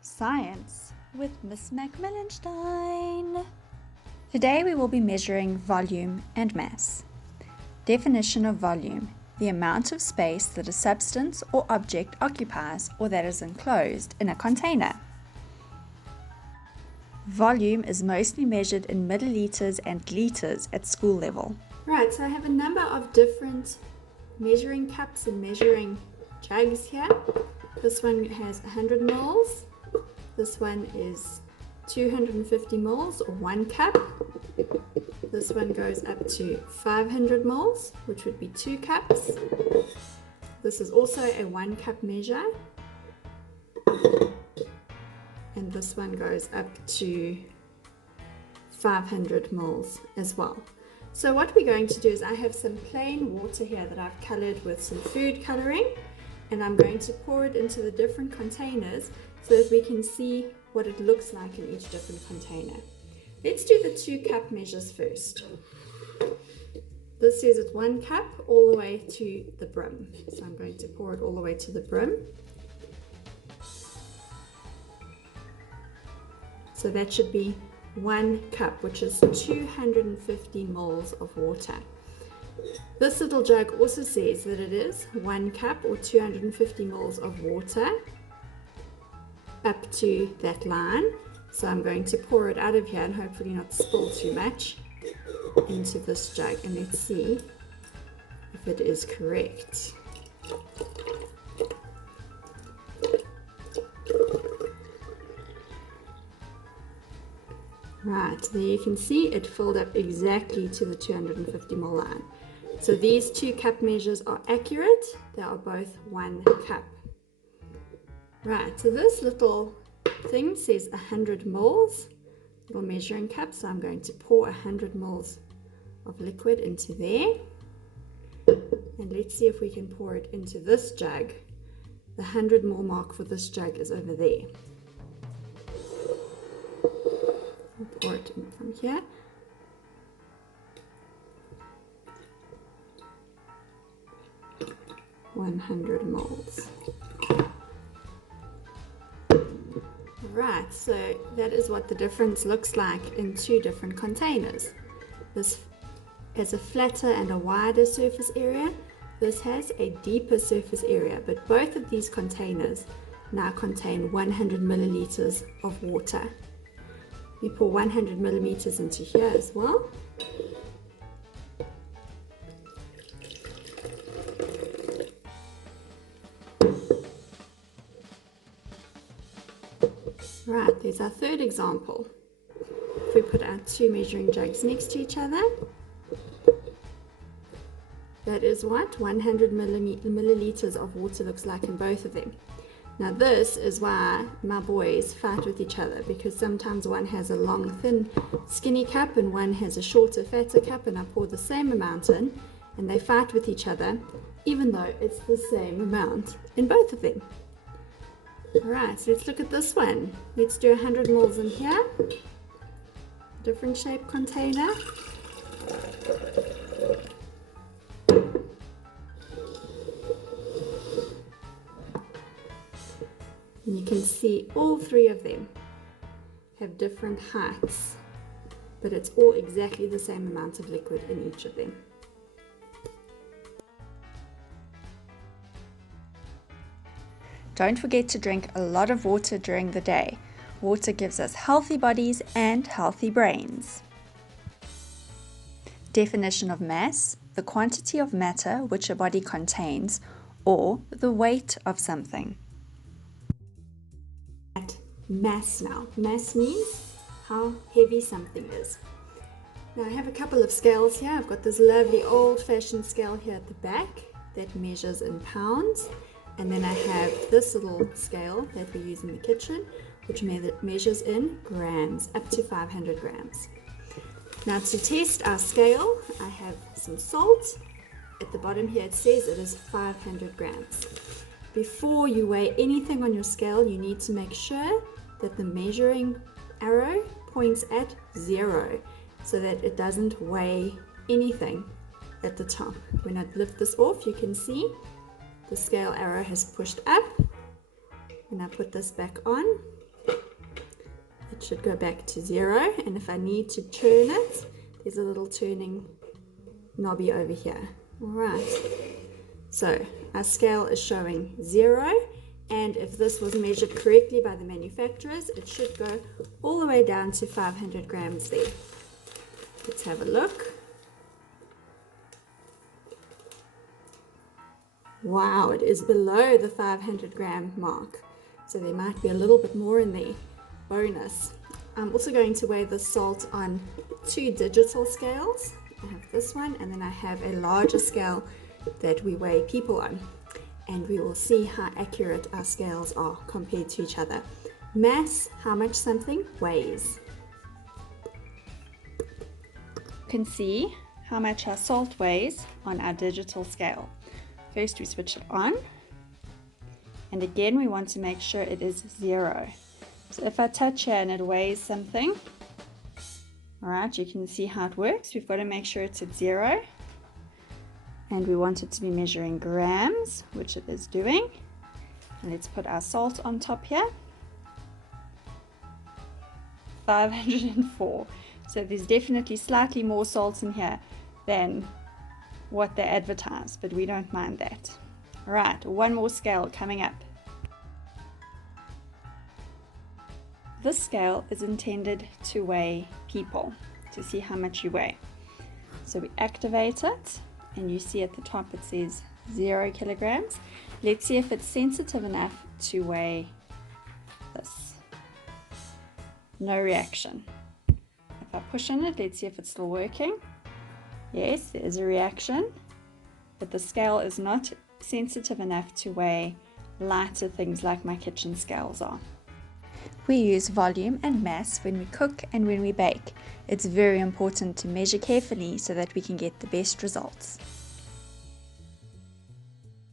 Science with Miss Macmillanstein. Today we will be measuring volume and mass. Definition of volume: the amount of space that a substance or object occupies or that is enclosed in a container. Volume is mostly measured in milliliters and liters at school level. Right, so I have a number of different measuring cups and measuring jugs here. This one has 100 mils. This one is 250 mils or 1 cup. This one goes up to 500 mils, which would be 2 cups. This is also a 1 cup measure. And this one goes up to 500 mils as well. So what we're going to do is I have some plain water here that I've colored with some food coloring, and I'm going to pour it into the different containers so that we can see what it looks like in each different container. Let's do the 2 cup measures first. This says it's 1 cup all the way to the brim. So I'm going to pour it all the way to the brim. So that should be 1 cup, which is 250 mils of water. This little jug also says that it is 1 cup or 250 mils of water up to that line. So I'm going to pour it out of here and hopefully not spill too much into this jug, and let's see if it is correct. Right, there you can see it filled up exactly to the 250 ml line. So these 2 cup measures are accurate. They are both 1 cup. Right, so this little thing says 100 mils, little measuring cup. So I'm going to pour 100 mils of liquid into there. And let's see if we can pour it into this jug. The 100 ml mark for this jug is over there. Pour it in from here. $100 mils. Right, so that is what the difference looks like in 2 different containers. This has a flatter and a wider surface area. This has a deeper surface area, but both of these containers now contain 100 milliliters of water. We pour 100 millimeters into here as well. Right, there's our third example. If we put our 2 measuring jugs next to each other, that is what 100 milliliters of water looks like in both of them. Now this is why my boys fight with each other, because sometimes one has a long, thin, skinny cup and one has a shorter, fatter cup, and I pour the same amount in and they fight with each other even though it's the same amount in both of them. Alright, so let's look at this one. Let's do 100 mils in here. Different shape container. And you can see all 3 of them have different heights, but it's all exactly the same amount of liquid in each of them. Don't forget to drink a lot of water during the day. Water gives us healthy bodies and healthy brains. Definition of mass: the quantity of matter which a body contains, or the weight of something. Mass now. Mass means how heavy something is. Now I have a couple of scales here. I've got this lovely old-fashioned scale here at the back that measures in pounds, and then I have this little scale that we use in the kitchen which measures in grams, up to 500 grams. Now to test our scale, I have some salt. At the bottom here it says it is 500 grams. Before you weigh anything on your scale, you need to make sure that the measuring arrow points at 0 so that it doesn't weigh anything at the top. When I lift this off, you can see the scale arrow has pushed up, and I put this back on. it should go back to 0, and if I need to turn it, there's a little turning knobby over here. Alright, so our scale is showing 0, and if this was measured correctly by the manufacturers, it should go all the way down to 500 grams there. Let's have a look. Wow, it is below the 500 gram mark. So there might be a little bit more in there. Bonus. I'm also going to weigh the salt on 2 digital scales. I have this one, and then I have a larger scale that we weigh people on. And we will see how accurate our scales are compared to each other. Mass, how much something weighs. You can see how much our salt weighs on our digital scale. First we switch it on, and again we want to make sure it is 0. So if I touch here and it weighs something, alright, you can see how it works. We've got to make sure it's at 0, and we want it to be measuring grams, which it is doing. And let's put our salt on top here. 504. So there's definitely slightly more salt in here than what they advertise, but we don't mind that. Right, one more scale coming up. This scale is intended to weigh people, to see how much you weigh. So we activate it, and you see at the top it says 0 kilograms. Let's see if it's sensitive enough to weigh this. No reaction. If I push on it, let's see if it's still working. Yes, there is a reaction, but the scale is not sensitive enough to weigh lighter things like my kitchen scales are. We use volume and mass when we cook and when we bake. It's very important to measure carefully so that we can get the best results.